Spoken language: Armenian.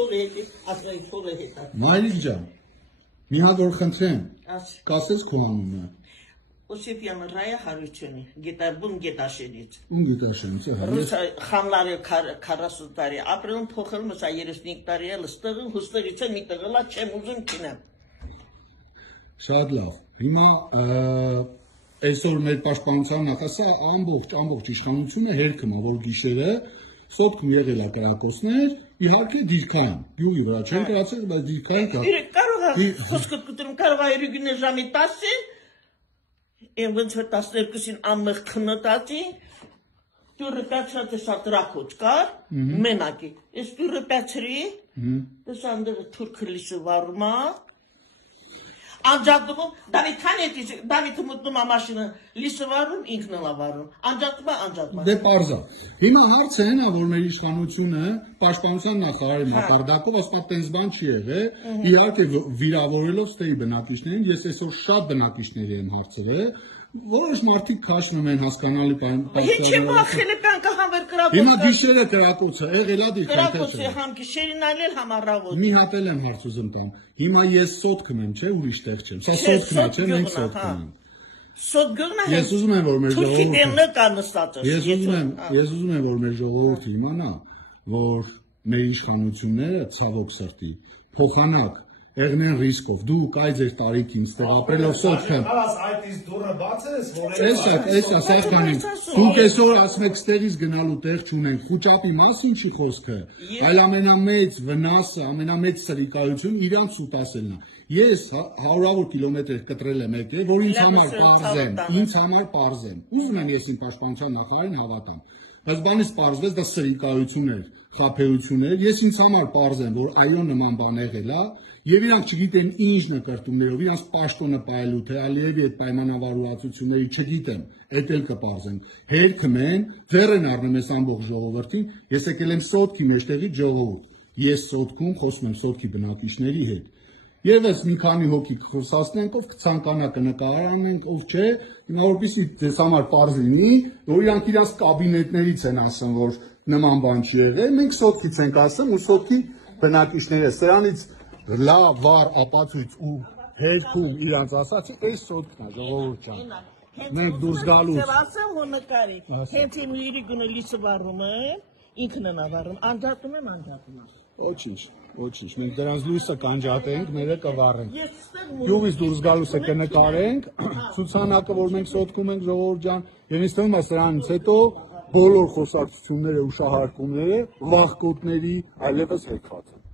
փողը հետ, ասրայի փողը հետ։ Մայրիկ ջան, մի հատ որ խնդրեմ, կասես քո անունը։ Օսիպյան Ռայա Հարությունի, գետարբուն գետաշենից։ Ում գետաշենից է։ Ռուսա խամլարը 40 տարի, ապրելուն փոխել մսա 35 տարի է, լստղը հուստղից է մի տղլա չեմ ուզում քինեմ։ Շատ լավ։ Հիմա այսօր մեր պաշտպանության նախասա ամբողջ իշխանությունը հերքումա, որ գիշերը սոտքում եղել է կրակոցներ, իհարկե դիրքային, գյուղի վրա չեն կրացել, բայց դիրքային կարող է խոսքդ կտրում, կարող է երգուներ ժամի 10-ին, ոնց որ 12-ին ամեղ քննոտացի, դուրը պյացրած է շատ ռախոց կար, մենակի, ես դուրը պյացրի, դեսանդығы թուրքը լիսը վարումա, անջատում, Դավիթը մտնում է մաշինը լիսը վարում, ինքն էլ վարում, անջատում։ Դե պարզա, հիմա հարցը հենա, որ մեր իշխանությունը պաշտպանության նախարարի մակարդակով ասպա տենց բան չի եղել, իհարկե վիրավորելով ստեի բնակիչներին, ես այսօր շատ բնակիչների եմ հարցրել, որոշ մարդիկ քաշնում են հասկանալի Ինչ է բախել է կանքը համեր կրակոց։ Հիմա գիշերը կրակոցը, եղել է կրակոցը համ գիշերին այլ համ առավոտ։ Մի հատ եմ հարց ուզում տամ։ Հիմա ես սոտքում եմ, չէ, ուրիշ տեղ չեմ։ Սա սոտքն է, չէ, մենք սոտքում ենք։ Սոտ գյուղն է։ Ես ուզում եմ, որ մեր ժողովուրդը Ես ուզում եմ, որ մեր ժողովուրդը իմանա, որ մեր իշխանությունները ցավոք սրտի փոխանակ Եղնեն ռիսկով, դու կայ ձեր տարիքին ստեղ ապրելով սոտքն։ Այդ իսկ դուրը բաց ես, որ Էսա, սեղկանին։ Դուք այսօր ասում եք ստեղից գնալու տեղ չունենք, խուճապի մասին չի խոսքը, այլ ամենամեծ վնասը, ամենամեծ սրիկայություն իրանց սուտասելն է։ Ես հարյուրավոր կիլոմետր կտրել եմ եկել, որ ինձ համար պարզ եմ։ Ուզում եմ ես իմ պաշտպանության նախարարին հավատամ։ Բայց բանից պարզվեց դա սրիկայություն էր, խաբեություն էր։ Ես ինձ համար պարզ եմ, որ այո նման բան եղել է, եւ իրանք չգիտեն ինչ նկարտումներով, իրանք պաշտոնը պայելու, թե Ալիևի այդ պայմանավորվածությունների չգիտեմ, այդ էլ կպարզեմ։ Հերքում են, ձեռ են առնում ես ամբողջ ժողովրդին, ես եկել եմ սոտքի մեջտեղից ժողովուրդ։ Ես սոտքում խոսում եմ սոտքի բնակիչների հետ։ Եվս մի քանի հոգի խոսացնենք, ով կցանկանա կնկարանենք, ով չէ, հիմա որպեսզի ձեզ համար պարզ լինի, որ իրանք իրաց կաբինետներից են ասում, որ նման բան չի եղել, մենք սոտքից ենք ասում ու սոտքի բնակիչները սրանից լավ վառ ապացույց ու հերքում իրանց ասացի, այս սոտքն է, ժողովուրդ ջան։ Մենք դուրս գալուց։ Ասեմ ու նկարի, հենց իմ իրիկունը լիսը վառում եմ, ինքն եմ ավառում, անջատում եմ։ Ոչինչ, մենք դրանց լույսը կանջատենք, մերը կվառենք։ Գյուղից դուրս գալուսը կնկարենք, ցուցանակը, որ մենք սոտքում ենք, ժողովուրդ ջան, եւ ինձ թվում է սրանից հետո բոլոր խոսակցությունները ու շահարկումները վախկոտների այլևս հեքված են։